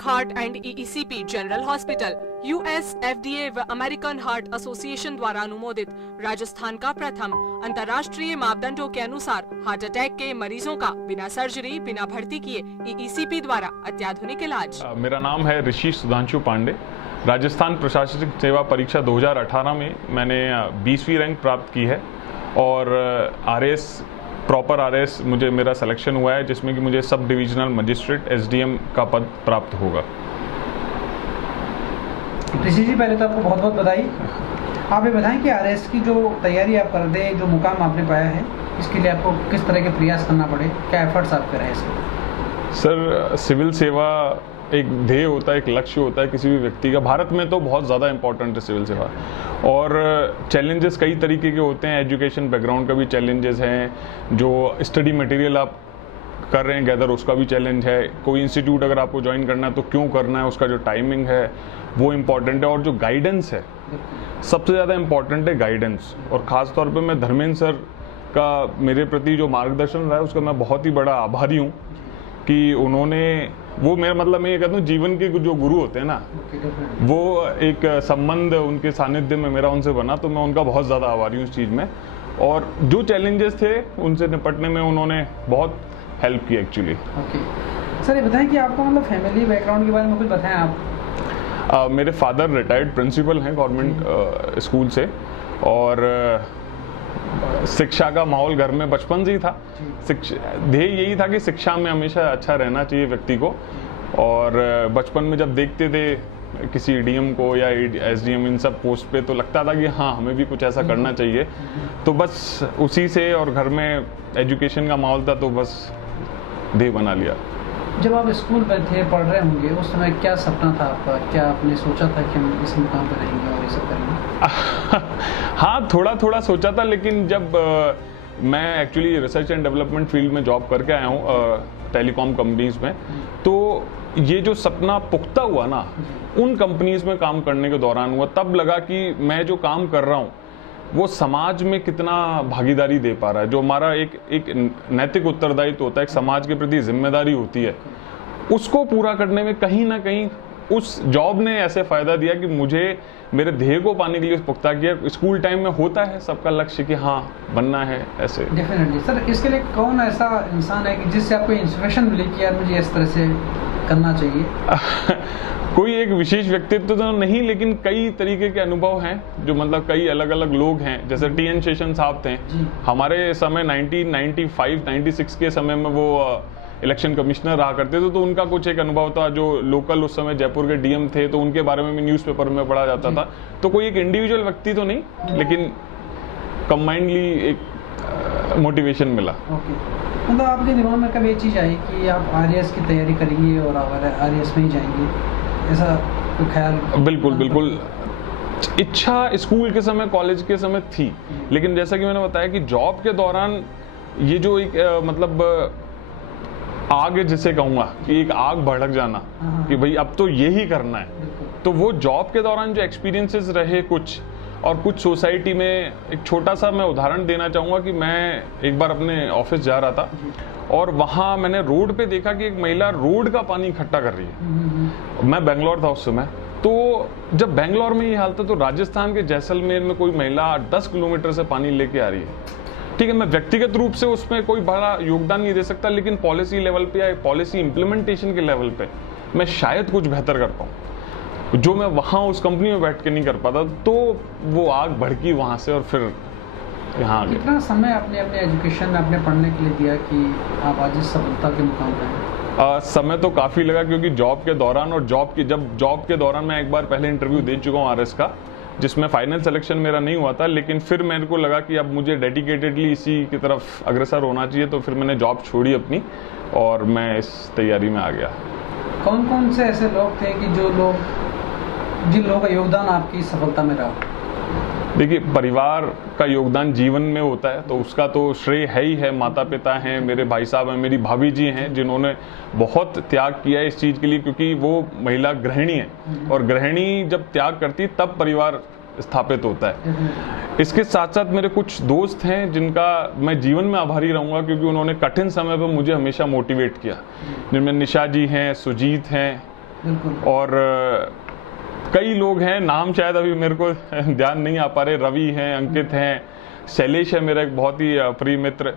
Heart and EECP general hospital US FDA व American heart association द्वारा अनुमोदित राजस्थान का प्रथम अंतर्राष्ट्रीय मापदंडों के अनुसार हार्ट अटैक के मरीजों का बिना सर्जरी बिना भर्ती किए ईईसीपी द्वारा अत्याधुनिक इलाज। मेरा नाम है ऋषि सुधांशु पांडे। राजस्थान प्रशासनिक सेवा परीक्षा 2018 में मैंने 20वीं रैंक प्राप्त की है और आरएस प्रॉपर आरएस मुझे मेरा सिलेक्शन हुआ है, जिसमें कि मुझे सब डिविजनल मजिस्ट्रेट एसडीएम का पद प्राप्त होगा। ऋषि जी, पहले तो आपको बहुत बहुत बधाई। आप ये बताएं कि आरएस की जो तैयारी आप कर रहे हैं, जो मुकाम आपने पाया है, इसके लिए आपको किस तरह के प्रयास करना पड़े, क्या एफर्ट्स आप कर रहे हैं इसके? सर, सिविल सेवा एक ध्येय होता है, एक लक्ष्य होता है किसी भी व्यक्ति का। भारत में तो बहुत ज़्यादा इंपॉर्टेंट है सिविल सेवा, और चैलेंजेस कई तरीके के होते हैं। एजुकेशन बैकग्राउंड का भी चैलेंजेस हैं, जो स्टडी मटेरियल आप कर रहे हैं गैदर उसका भी चैलेंज है। कोई इंस्टीट्यूट अगर आपको ज्वाइन करना है तो क्यों करना है, उसका जो टाइमिंग है वो इम्पॉर्टेंट है, और जो गाइडेंस है सबसे ज़्यादा इम्पॉर्टेंट है गाइडेंस। और ख़ास तौर पे मैं धर्मेंद्र सर का मेरे प्रति जो मार्गदर्शन रहा है उसका मैं बहुत ही बड़ा आभारी हूँ कि उन्होंने वो मेरा मतलब मैं ये कहता हूँ जीवन के जो गुरु होते हैं ना, वो एक संबंध उनके सानिध्य में मेरा उनसे बना, तो मैं उनका बहुत ज़्यादा आभारी हूँ इस चीज़ में। और जो चैलेंजेस थे उनसे निपटने में उन्होंने बहुत हेल्प की एक्चुअली। ओके सर, ये बताएं कि आपका मतलब फैमिली बैकग्राउंड के बारे में कुछ बताएं आप। मेरे फादर रिटायर्ड प्रिंसिपल हैं गवर्नमेंट स्कूल से, और शिक्षा का माहौल घर में बचपन से ही था। ध्येय यही था कि शिक्षा में हमेशा अच्छा रहना चाहिए व्यक्ति को, और बचपन में जब देखते थे किसी डीएम को या एसडीएम इन सब पोस्ट पे तो लगता था कि हाँ हमें भी कुछ ऐसा करना चाहिए, तो बस उसी से, और घर में एजुकेशन का माहौल था तो बस ध्येय बना लिया। जब आप स्कूल में थे, पढ़ रहे होंगे, उस समय क्या सपना था आपका? क्या आपने सोचा था कि हम इस मुकाम पर रहेंगे और ये सब करेंगे? हाँ, थोड़ा थोड़ा सोचा था, लेकिन जब मैं actually research and development field में जॉब करके आया हूँ टेलीकॉम कंपनीज में, तो ये जो सपना पुख्ता हुआ ना उन कंपनीज में काम करने के दौरान हुआ। तब लगा कि मैं जो काम कर रहा हूँ वो समाज में कितना भागीदारी दे पा रहा है, जो हमारा एक नैतिक उत्तरदायित्व होता है, एक समाज के प्रति जिम्मेदारी होती है, उसको पूरा करने में कहीं ना कहीं उस जॉब ने ऐसे फायदा दिया कि मुझे मेरे ध्येय को पाने के लिए पुख्ता किया। स्कूल टाइम में होता है सबका लक्ष्य कि हाँ बनना है ऐसे। डेफिनेटली सर, इसके लिए कौन ऐसा इंसान है कि जिससे आपको इंस्पिरेशन मिले कि यार मुझे इस तरह से करना चाहिए? कोई एक विशेष व्यक्तित्व तो नहीं, लेकिन कई तरीके के अनुभव हैं, जो मतलब कई अलग अलग लोग हैं। जैसे टीएन शेषन साहब थे, हमारे समय 1995-96 के समय में वो इलेक्शन कमिश्नर रहा करते थे, तो उनका कुछ एक अनुभव था। जो लोकल उस समय जयपुर के डीएम थे, तो उनके बारे में भी न्यूज़पेपर में पढ़ा जाता था। तो कोई एक इंडिविजुअल व्यक्ति तो नहीं, लेकिन कंबाइंडली एक मोटिवेशन मिला। मतलब आपके दिमाग में कभी ये चीज़ आई कि आप आरएएस की तैयारी करेंगे और आरएएस में ही जाएंगे, ऐसा कोई ख्याल? बिल्कुल बिल्कुल, इच्छा स्कूल के समय, कॉलेज के समय थी, लेकिन जैसा कि मैंने बताया कि जॉब के दौरान ये जो एक मतलब आग जिसे कहूँगा कि एक आग भड़क जाना कि भाई अब तो यही करना है, तो वो जॉब के दौरान जो एक्सपीरियंसेस रहे कुछ, और कुछ सोसाइटी में एक छोटा सा मैं उदाहरण देना चाहूँगा कि मैं एक बार अपने ऑफिस जा रहा था और वहाँ मैंने रोड पे देखा कि एक महिला रोड का पानी इकट्ठा कर रही है। मैं बेंगलोर था उस समय, तो जब बेंगलोर में ये हाल था तो राजस्थान के जैसलमेर में कोई महिला 10 किलोमीटर से पानी लेके आ रही है। ठीक है, मैं व्यक्तिगत रूप से उसमें कोई बड़ा योगदान नहीं दे सकता, लेकिन पॉलिसी लेवल पे या पॉलिसी इम्प्लीमेंटेशन के लेवल पे मैं शायद कुछ बेहतर कर पाऊँ, जो मैं वहाँ उस कंपनी में बैठ के नहीं कर पाता। तो वो आग भड़की वहाँ से, और फिर यहाँ कितना समय आपने अपने एजुकेशन में अपने पढ़ने के लिए दिया कि आप आज इस सफलता के मुकाम पर हैं? समय तो काफ़ी लगा, क्योंकि जॉब के दौरान, और जॉब के दौरान मैं एक बार पहले इंटरव्यू दे चुका हूँ आरएस का, जिसमें फाइनल सिलेक्शन मेरा नहीं हुआ था, लेकिन फिर मेरे को लगा कि अब मुझे डेडिकेटेडली इसी की तरफ अग्रसर होना चाहिए, तो फिर मैंने जॉब छोड़ी अपनी और मैं इस तैयारी में आ गया। कौन कौन से ऐसे लोग थे कि जिन लोगों का योगदान आपकी सफलता में रहा? देखिए, परिवार का योगदान जीवन में होता है तो उसका तो श्रेय है ही है। माता पिता हैं, मेरे भाई साहब हैं, मेरी भाभी जी हैं, जिन्होंने बहुत त्याग किया है इस चीज़ के लिए, क्योंकि वो महिला गृहिणी है, और गृहिणी जब त्याग करती तब परिवार स्थापित होता है। इसके साथ साथ मेरे कुछ दोस्त हैं जिनका मैं जीवन में आभारी रहूँगा, क्योंकि उन्होंने कठिन समय पर मुझे हमेशा मोटिवेट किया, जिनमें निशा जी हैं, सुजीत हैं और कई लोग हैं, नाम शायद अभी मेरे को ध्यान नहीं आ पा रहे, रवि हैं, अंकित हैं, शैलेश है मेरा एक बहुत ही प्रिय मित्र,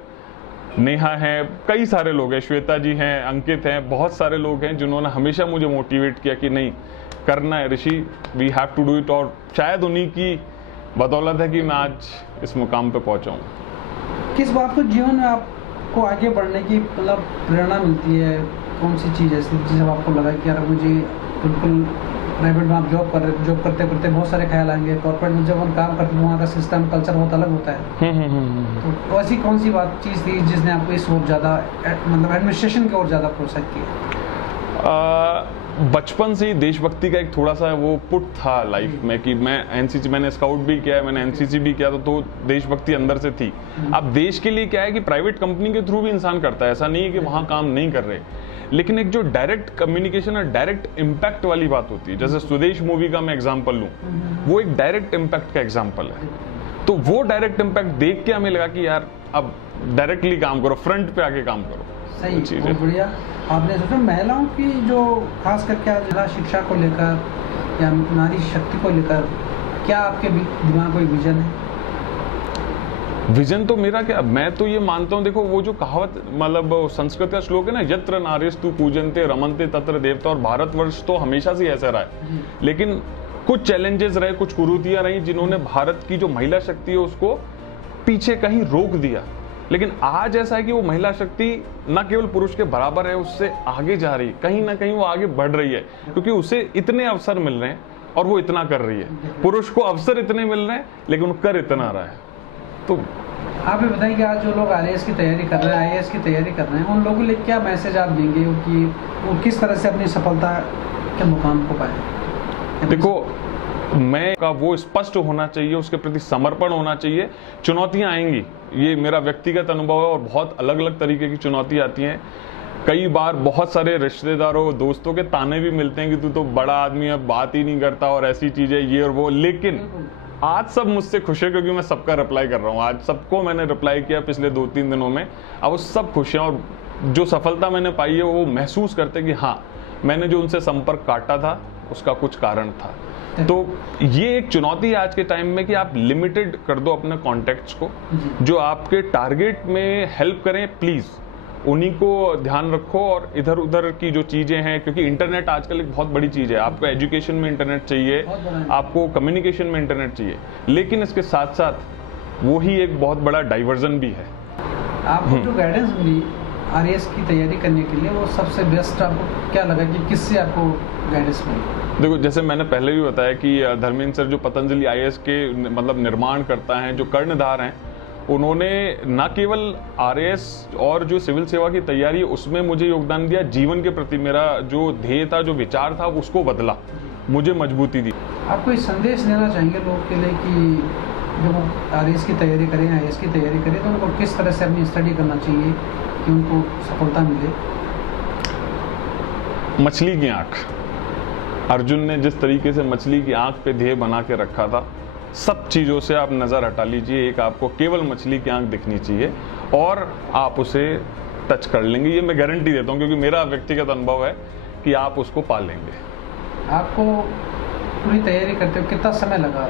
नेहा है, कई सारे लोग हैं, श्वेता जी हैं, अंकित हैं, बहुत सारे लोग हैं जिन्होंने हमेशा मुझे मोटिवेट किया कि नहीं करना है Rishi, we have to do it. और शायद उन्हीं की बदौलत है कि मैं आज इस मुकाम पे पहुंचा हूँ। किस बात को जीवन में आपको आगे बढ़ने की मतलब प्रेरणा मिलती है? कौन सी चीज़ ऐसी जिससे आपको लगा कि यार मुझे बिल्कुल प्राइवेट में आप जॉब करते करते बहुत सारे ख्याल आएंगे, कॉर्पोरेट में जब हम काम करते हैं वहाँ का सिस्टम कल्चर बहुत अलग होता है, तो ऐसी कौन सी चीज़ थी जिसने आपको इस ओर ज़्यादा मतलब एडमिनिस्ट्रेशन की ओर ज़्यादा प्रोत्साहित किया? बचपन से ही देशभक्ति का एक थोड़ा सा वो पुट था लाइफ में कि मैं एनसीसी, मैंने स्काउट भी किया है, मैंने एनसीसी भी किया, तो देशभक्ति अंदर से थी। अब देश के लिए क्या है कि प्राइवेट कंपनी के थ्रू भी इंसान करता है, ऐसा नहीं है कि वहाँ काम नहीं कर रहे, लेकिन एक जो डायरेक्ट कम्युनिकेशन और डायरेक्ट इम्पैक्ट वाली बात होती है, जैसे स्वदेश मूवी का मैं एग्जाम्पल लूँ, वो एक डायरेक्ट इम्पैक्ट का एग्जाम्पल है। तो वो डायरेक्ट इम्पैक्ट देख के हमें लगा कि यार अब डायरेक्टली काम करो, फ्रंट पे आके काम करो। सही, बहुत बढ़िया। आपने सोचा महिलाओं की जो खास करके आज शिक्षा को लेकर या नारी शक्ति को लेकर क्या आपके दिमाग में कोई विजन है? विजन तो मेरा क्या, मैं तो ये मानता हूँ, देखो वो जो कहावत मतलब संस्कृत का श्लोक है ना, यत्र नारीस्तु पूजन्ते रमन्ते तत्र देवता, और भारतवर्ष तो हमेशा से ऐसा रहा है, लेकिन कुछ चैलेंजेस रहे, कुछ कुरीतियां रही जिन्होंने भारत की जो महिला शक्ति है उसको पीछे कहीं रोक दिया। लेकिन आज ऐसा है कि वो महिला शक्ति न केवल पुरुष के बराबर है, उससे आगे जा रही है, कहीं ना कहीं वो आगे बढ़ रही है, क्योंकि उसे इतने अवसर मिल रहे हैं और वो इतना कर रही है। पुरुष को अवसर इतने मिल रहे हैं लेकिन वो कर इतना रहा है। तो आप ये बताइए कि आज जो लोग आईएएस की तैयारी कर रहे हैं, आईएएस की तैयारी कर रहे हैं, उन लोगों के लिए क्या मैसेज आप देंगे कि वो किस तरह से अपनी सफलता के मुकाम को पाए? देखो, मैं का वो स्पष्ट होना चाहिए, उसके प्रति समर्पण होना चाहिए। चुनौतियां आएंगी, ये मेरा व्यक्तिगत अनुभव है, और बहुत अलग अलग तरीके की चुनौती आती हैं। कई बार बहुत सारे रिश्तेदारों दोस्तों के ताने भी मिलते हैं कि तू तो बड़ा आदमी है, बात ही नहीं करता और ऐसी चीजें ये और वो, लेकिन आज सब मुझसे खुश है क्योंकि मैं सबका रिप्लाई कर रहा हूँ। आज सबको मैंने रिप्लाई किया पिछले 2-3 दिनों में, अब वो सब खुश हैं और जो सफलता मैंने पाई है वो महसूस करते कि हाँ, मैंने जो उनसे संपर्क काटा था उसका कुछ कारण था। तो ये एक चुनौती है आज के टाइम में कि आप लिमिटेड कर दो अपने कॉन्टेक्ट्स को, जो आपके टारगेट में हेल्प करें, प्लीज उन्हीं को ध्यान रखो, और इधर उधर की जो चीजें हैं, क्योंकि इंटरनेट आजकल एक बहुत बड़ी चीज है। आपको एजुकेशन में इंटरनेट चाहिए, आपको कम्युनिकेशन में इंटरनेट चाहिए, लेकिन इसके साथ साथ वो ही एक बहुत बड़ा डाइवर्जन भी है। आपको जो गाइडेंस मिली आईएएस की तैयारी करने के लिए, वो सबसे बेस्ट आपको क्या लगा कि किससे आपको गाइडेंस मिली? देखो, जैसे मैंने पहले भी बताया कि धर्मेंद्र सर जो पतंजलि आईएएस के मतलब निर्माण करता है, जो कर्णधार हैं, उन्होंने न केवल आरएएस और जो सिविल सेवा की तैयारी है उसमें मुझे योगदान दिया, जीवन के प्रति मेरा जो ध्येय था, जो विचार था, उसको बदला, मुझे मजबूती दी। आप कोई संदेश देना चाहेंगे लोगों के लिए कि जो आरएएस की तैयारी करें, आईएएस की तैयारी करें, तो उनको किस तरह से अपनी स्टडी करना चाहिए कि उनको सफलता मिले? मछली की आंख, अर्जुन ने जिस तरीके से मछली की आंख पे ध्येय बना के रखा था, सब चीज़ों से आप नज़र हटा लीजिए, एक आपको केवल मछली की आंख दिखनी चाहिए और आप उसे टच कर लेंगे। ये मैं गारंटी देता हूँ, क्योंकि मेरा व्यक्तिगत अनुभव है कि आप उसको पा लेंगे। आपको पूरी तैयारी करते हुए कितना समय लगा?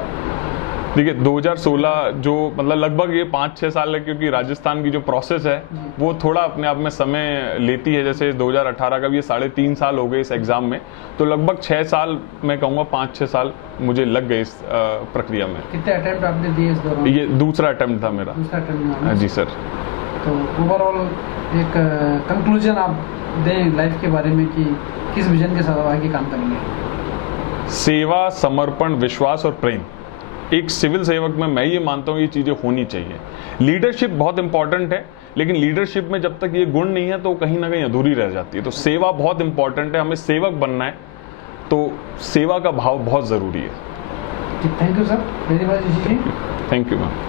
देखिए, 2016 जो मतलब लगभग ये 5-6 साल है, क्योंकि राजस्थान की जो प्रोसेस है वो थोड़ा अपने आप में समय लेती है। जैसे 2018 का भी ये 3.5 साल हो गए इस एग्जाम में, तो लगभग 6 साल, मैं कहूँगा 5-6 साल मुझे लग गए इस प्रक्रिया में। कितने अटेम्प्ट आपने दिए इस दौरान? ये दूसरा अटेम्प्ट था मेरा। दूसरा अटेम्प्ट? जी सर। तो ओवरऑल एक कंक्लूजन आप दें लाइफ के बारे में कि किस विजन के साथ आगे काम करेंगे? सेवा, समर्पण, विश्वास और प्रेम। एक सिविल सेवक में मैं ये मानता हूँ ये चीज़ें होनी चाहिए। लीडरशिप बहुत इंपॉर्टेंट है, लेकिन लीडरशिप में जब तक ये गुण नहीं है तो कहीं ना कहीं अधूरी रह जाती है। तो सेवा बहुत इंपॉर्टेंट है, हमें सेवक बनना है, तो सेवा का भाव बहुत ज़रूरी है। Thank you sir, very much. Thank you ma'am.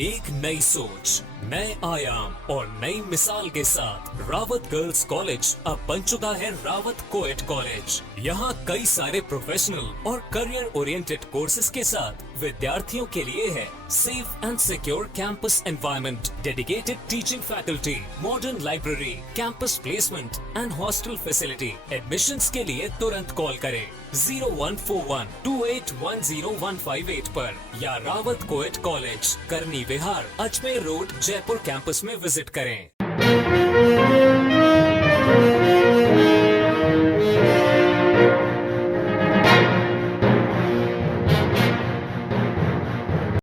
एक नई सोच, नए आयाम और नई मिसाल के साथ रावत गर्ल्स कॉलेज अब बन चुका है रावत कोएट कॉलेज। यहाँ कई सारे प्रोफेशनल और करियर ओरिएंटेड कोर्सेज के साथ विद्यार्थियों के लिए है safe and secure campus environment, dedicated teaching faculty, modern library, campus placement and hostel facility. Admissions के लिए तुरंत कॉल करें 0141281015 पर या रावत कोएट कॉलेज, करनी विहार, अजमेर रोड, जयपुर कैंपस में विजिट करें।